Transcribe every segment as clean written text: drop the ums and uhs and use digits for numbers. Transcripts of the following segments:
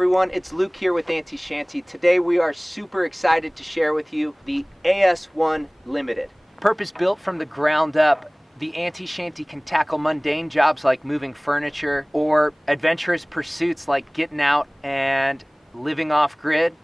everyone, it's Luke here with AntiShanty. Today we are super excited to share with you the AS1 Limited. Purpose-built from the ground up, the AntiShanty can tackle mundane jobs like moving furniture or adventurous pursuits like getting out and living off-grid.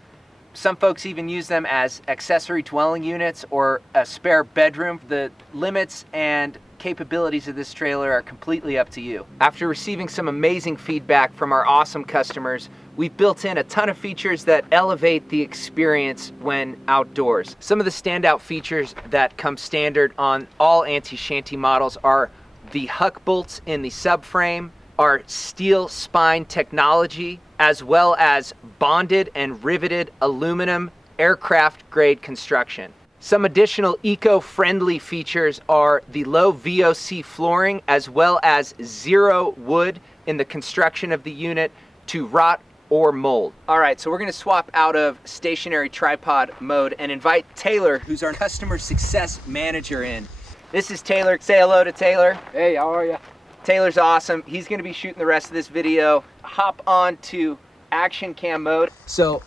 Some folks even use them as accessory dwelling units or a spare bedroom. The limits and capabilities of this trailer are completely up to you. After receiving some amazing feedback from our awesome customers, we've built in a ton of features that elevate the experience when outdoors. Some of the standout features that come standard on all AntiShanty models are the huck bolts in the subframe, our steel spine technology, as well as bonded and riveted aluminum aircraft grade construction. Some additional eco-friendly features are the low VOC flooring as well as zero wood in the construction of the unit to rot or mold. All right, so we're gonna swap out of stationary tripod mode and invite Taylor, who's our customer success manager, in. This is Taylor. Say hello to Taylor. Hey, how are you? Taylor's awesome. He's gonna be shooting the rest of this video. Hop on to action cam mode. So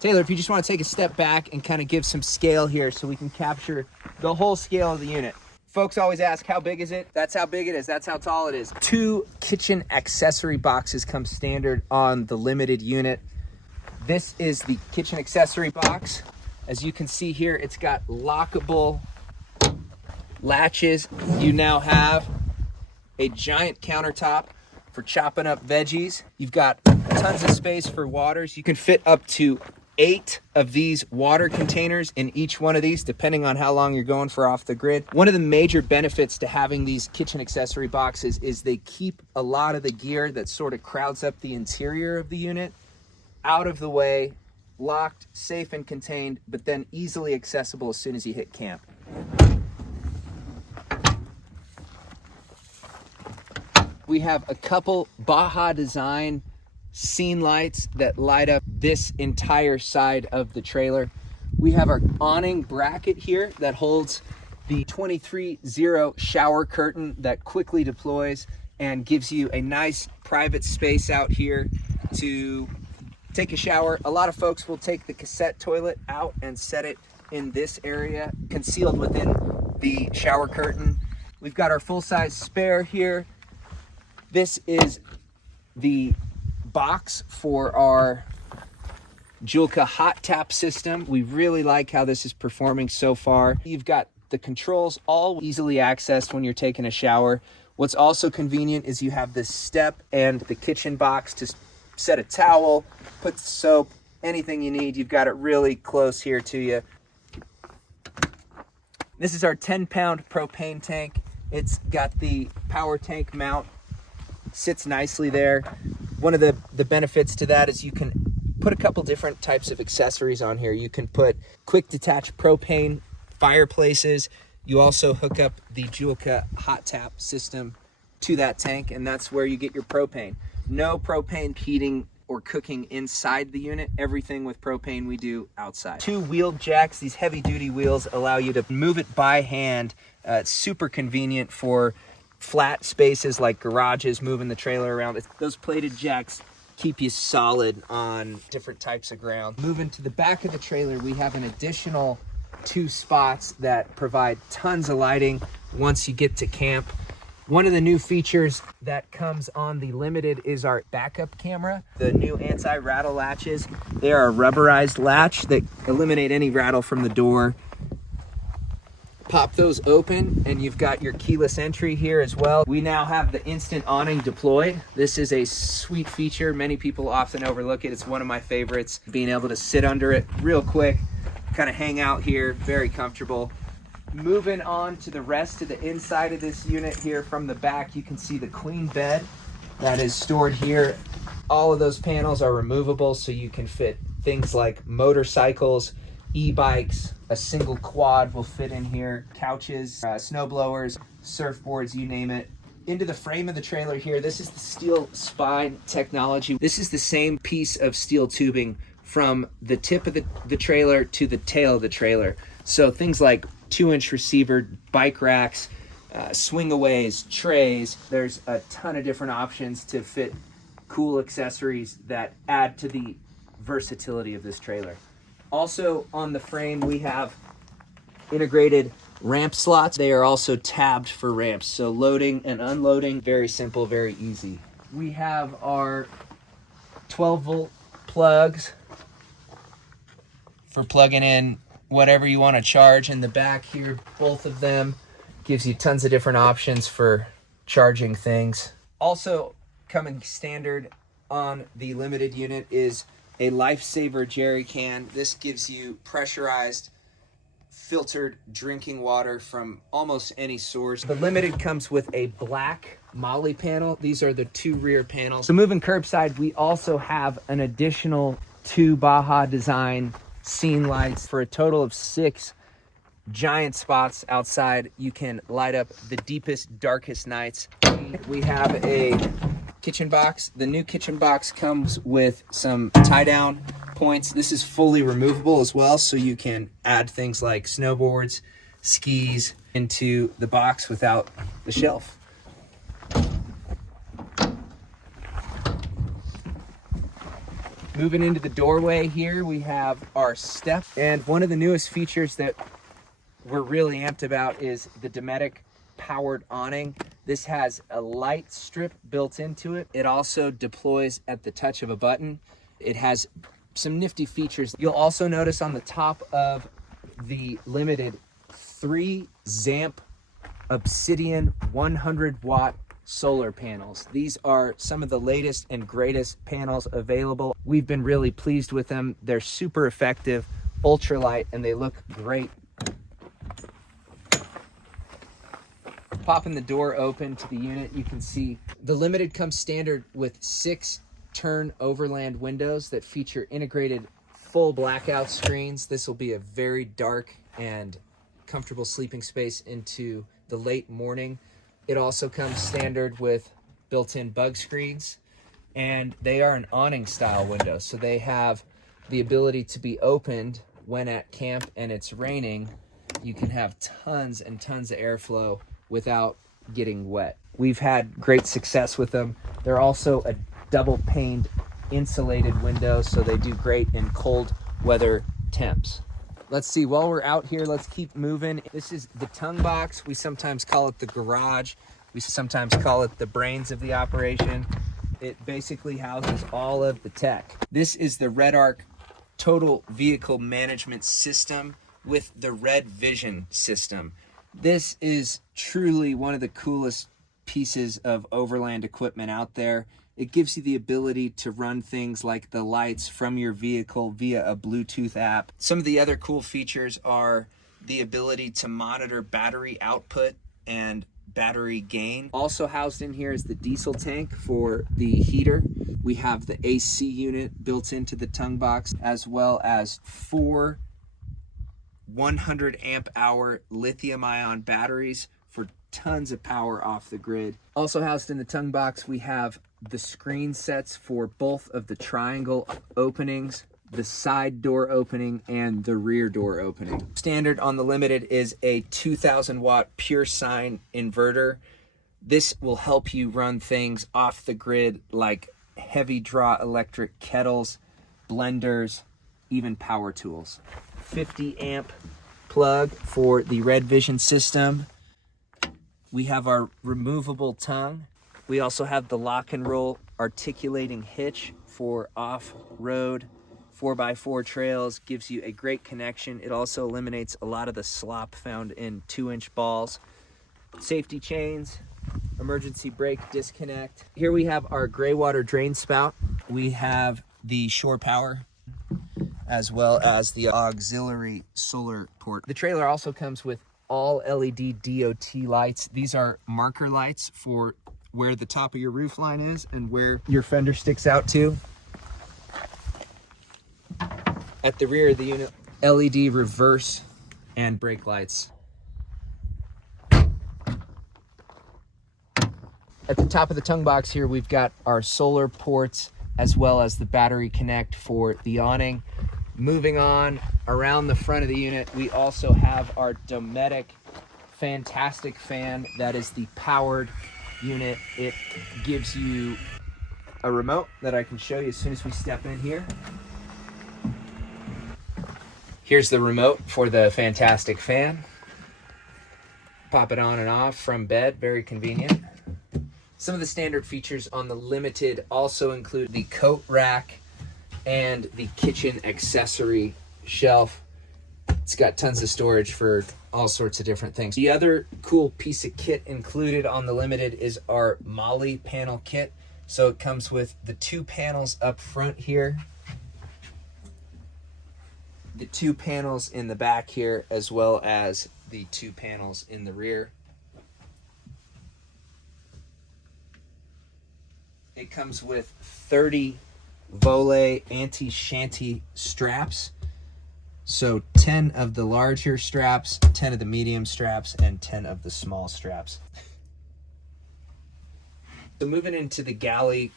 Taylor, if you just want to take a step back and kind of give some scale here so we can capture the whole scale of the unit. Folks always ask, how big is it? That's how big it is. That's how tall it is. 2 kitchen accessory boxes come standard on the Limited unit. This is the kitchen accessory box. As you can see here, it's got lockable latches. You now have a giant countertop for chopping up veggies. You've got tons of space for waters. You can fit up to 8 of these water containers in each one of these, depending on how long you're going for off the grid. One of the major benefits to having these kitchen accessory boxes is they keep a lot of the gear that sort of crowds up the interior of the unit out of the way, locked, safe and contained, but then easily accessible as soon as you hit camp. We have a couple Baja design scene lights that light up this entire side of the trailer. We have our awning bracket here that holds the 23-0 shower curtain that quickly deploys and gives you a nice private space out here to take a shower. A lot of folks will take the cassette toilet out and set it in this area, concealed within the shower curtain. We've got our full-size spare here. This is the box for our Julka hot tap system. We really like how this is performing so far. You've got the controls all easily accessed when you're taking a shower. What's also convenient is you have this step and the kitchen box to set a towel, put the soap, anything you need. You've got it really close here to you. This is our 10-pound propane tank. It's got the power tank mount, sits nicely there. One of the benefits to that is you can put a couple different types of accessories on here. You can put quick detach propane fireplaces. You also hook up the Julka hot tap system to that tank, and that's where you get your propane. No propane heating or cooking inside the unit. Everything with propane we do outside. 2 wheeled jacks. These heavy duty wheels allow you to move it by hand. It's super convenient for flat spaces like garages, moving the trailer around. Those plated jacks keep you solid on different types of ground. Moving to the back of the trailer, we have an additional 2 spots that provide tons of lighting once you get to camp. One of the new features that comes on the Limited is our backup camera. The new anti-rattle latches. They are a rubberized latch that eliminate any rattle from the door. Pop those open and you've got your keyless entry here as well. We now have the instant awning deployed. This is a sweet feature. Many people often overlook it. It's one of my favorites. Being able to sit under it real quick, kind of hang out here, very comfortable. Moving on to the rest of the inside of this unit here from the back, you can see the queen bed that is stored here. All of those panels are removable so you can fit things like motorcycles, e-bikes, a single quad will fit in here, couches, snow blowers, surfboards, you name it. Into the frame of the trailer here, this is the steel spine technology. This is the same piece of steel tubing from the tip of the trailer to the tail of the trailer. So things like 2-inch receiver, bike racks, swing-aways, trays. There's a ton of different options to fit cool accessories that add to the versatility of this trailer. Also on the frame, we have integrated ramp slots. They are also tabbed for ramps, so loading and unloading, very simple, very easy. We have our 12-volt plugs for plugging in whatever you want to charge. In the back here, both of them gives you tons of different options for charging things. Also coming standard on the limited unit is a Lifesaver jerry can. This gives you pressurized filtered drinking water from almost any source. The limited comes with a black molly panel. These are the 2 rear panels. So moving curbside, we also have an additional 2 Baja design scene lights for a total of 6 giant spots outside. You can light up the deepest, darkest nights. We have a kitchen box. The new kitchen box comes with some tie down points. This is fully removable as well, so you can add things like snowboards, skis into the box without the shelf. Moving into the doorway here, we have our step, and one of the newest features that we're really amped about is the Dometic powered awning. This has a light strip built into it. It also deploys at the touch of a button. It has some nifty features. You'll also notice on the top of the limited 3 Zamp Obsidian 100-watt solar panels. These are some of the latest and greatest panels available. We've been really pleased with them. They're super effective, ultralight, and they look great. Popping the door open to the unit, you can see the limited comes standard with 6 turn overland windows that feature integrated full blackout screens. This will be a very dark and comfortable sleeping space into the late morning. It also comes standard with built-in bug screens, and they are an awning style window, so they have the ability to be opened when at camp and it's raining. You can have tons and tons of airflow without getting wet. We've had great success with them. They're also a double paned insulated window, so they do great in cold weather temps. Let's see, while we're out here, let's keep moving. This is the tongue box. We sometimes call it the garage. We sometimes call it the brains of the operation. It basically houses all of the tech. This is the Red Arc Total Vehicle Management System with the Red Vision system. This is truly one of the coolest pieces of overland equipment out there. It gives you the ability to run things like the lights from your vehicle via a Bluetooth app. Some of the other cool features are the ability to monitor battery output and battery gain. Also housed in here is the diesel tank for the heater. We have the AC unit built into the tongue box, as well as 4 100 amp hour lithium ion batteries for tons of power off the grid. Also housed in the tongue box, we have the screen sets for both of the triangle openings, the side door opening, and the rear door opening. Standard on the limited is a 2000 watt pure sine inverter. This will help you run things off the grid like heavy draw electric kettles, blenders, even power tools. 50 amp plug for the Red Vision system. We have our removable tongue. We also have the lock and roll articulating hitch for off-road 4x4 trails. Gives you a great connection. It also eliminates a lot of the slop found in 2-inch balls. Safety chains, emergency brake disconnect. Here we have our gray water drain spout. We have the shore power, as well as the auxiliary solar port. The trailer also comes with all LED DOT lights. These are marker lights for where the top of your roof line is and where your fender sticks out to. At the rear of the unit, LED reverse and brake lights. At the top of the tongue box here, we've got our solar ports as well as the battery connect for the awning. Moving on around the front of the unit, we also have our Dometic fantastic fan. That is the powered unit. It gives you a remote that I can show you as soon as we step in here. Here's the remote for the fantastic fan. Pop it on and off from bed, very convenient. Some of the standard features on the Limited also include the coat rack and the kitchen accessory shelf. It's got tons of storage for all sorts of different things. The other cool piece of kit included on the Limited is our Molly panel kit. So it comes with the 2 panels up front here, the 2 panels in the back here, as well as the 2 panels in the rear. It comes with 30 Volet AntiShanty straps. So 10 of the larger straps, 10 of the medium straps, and 10 of the small straps. So moving into the Galley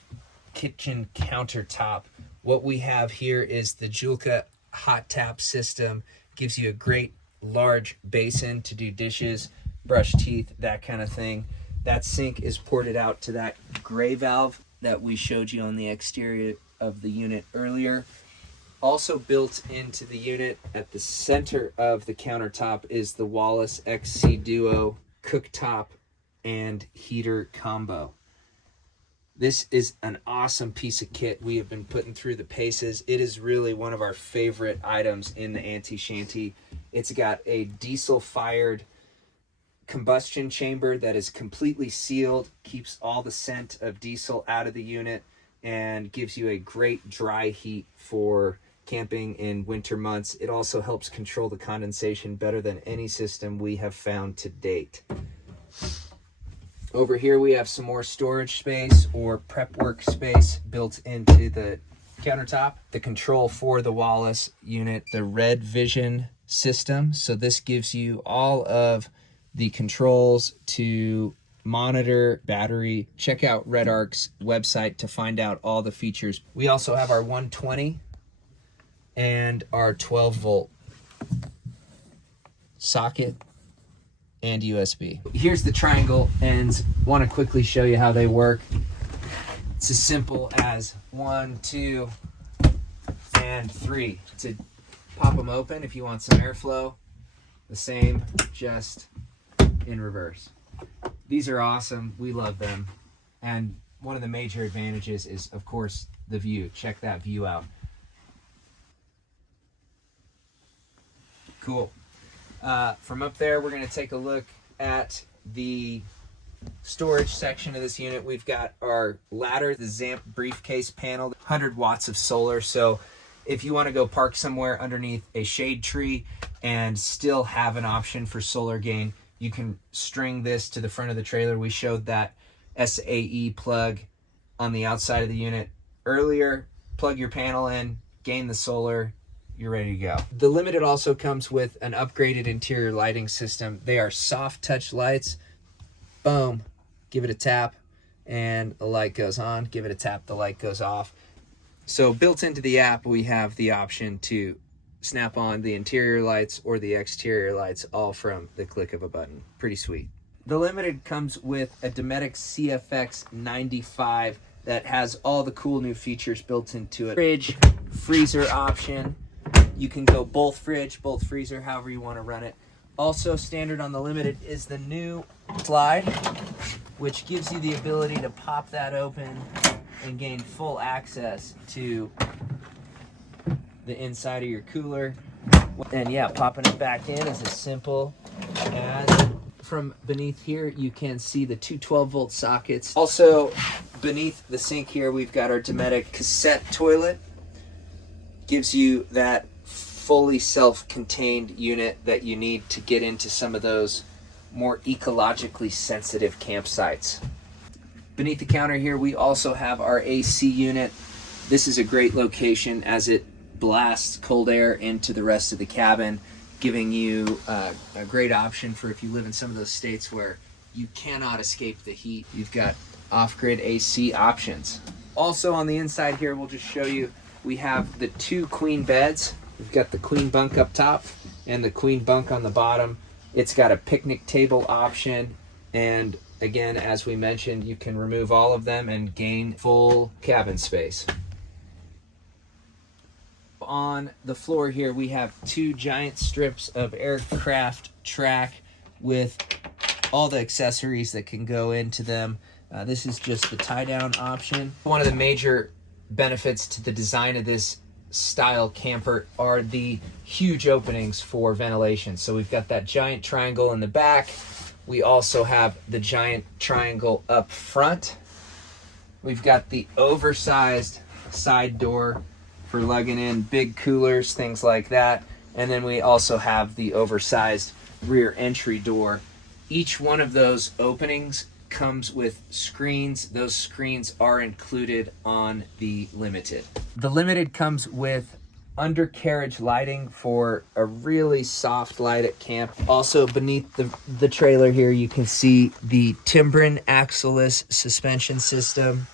kitchen countertop, what we have here is the Julka hot tap system. Gives you a great large basin to do dishes, brush teeth, that kind of thing. That sink is ported out to that gray valve that we showed you on the exterior of the unit earlier. Also built into the unit at the center of the countertop is the Wallace XC Duo cooktop and heater combo. This is an awesome piece of kit. We have been putting through the paces. It is really one of our favorite items in the AntiShanty. It's got a diesel-fired combustion chamber that is completely sealed, keeps all the scent of diesel out of the unit, and gives you a great dry heat for camping in winter months. It also helps control the condensation better than any system we have found to date. Over here we have some more storage space or prep work space built into the countertop. The control for the Wallace unit, the Red Vision system. So this gives you all of the controls to monitor battery. Check out Red Arc's website to find out all the features. We also have our 120 and our 12 volt socket and USB. Here's the triangle ends. Want to quickly show you how they work. It's as simple as 1, 2, and 3. To pop them open if you want some airflow. The same, just in reverse. These are awesome. We love them. And one of the major advantages is, of course, the view. Check that view out. Cool. From up there, we're going to take a look at the storage section of this unit. We've got our ladder, the Zamp briefcase panel, 100 watts of solar. So if you want to go park somewhere underneath a shade tree and still have an option for solar gain, you can string this to the front of the trailer. We showed that SAE plug on the outside of the unit earlier. Plug your panel in, gain the solar, you're ready to go. The Limited also comes with an upgraded interior lighting system. They are soft touch lights. Boom, give it a tap and the light goes on. Give it a tap, the light goes off. So built into the app, we have the option to snap on the interior lights or the exterior lights, all from the click of a button. Pretty sweet. The Limited comes with a Dometic CFX 95 that has all the cool new features built into it. Fridge, freezer option. You can go both fridge, both freezer, however you want to run it. Also standard on the Limited is the new slide, which gives you the ability to pop that open and gain full access to the inside of your cooler. And yeah, popping it back in is as simple as. From beneath here, you can see the two 12-volt sockets. Also, beneath the sink here, we've got our Dometic cassette toilet. Gives you that fully self-contained unit that you need to get into some of those more ecologically sensitive campsites. Beneath the counter here, we also have our AC unit. This is a great location as it blasts cold air into the rest of the cabin, giving you a great option for if you live in some of those states where you cannot escape the heat. You've got off-grid AC options. Also on the inside here, we'll just show you, we have the two queen beds. We've got the queen bunk up top and the queen bunk on the bottom. It's got a picnic table option And again, as we mentioned, you can remove all of them and gain full cabin space. On the floor here, we have 2 giant strips of aircraft track with all the accessories that can go into them. This is just the tie-down option. One of the major benefits to the design of this style camper are the huge openings for ventilation. So we've got that giant triangle in the back. We also have the giant triangle up front. We've got the oversized side door for lugging in big coolers, things like that. And then we also have the oversized rear entry door. Each one of those openings comes with screens. Those screens are included on the Limited. The Limited comes with undercarriage lighting for a really soft light at camp. Also beneath the trailer here, you can see the Timbren axle-less suspension system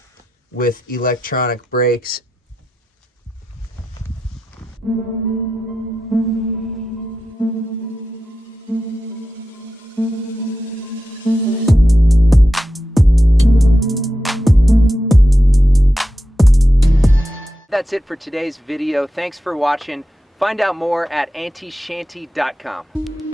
with electronic brakes. That's it for today's video. Thanks for watching. Find out more at AntiShanty.com.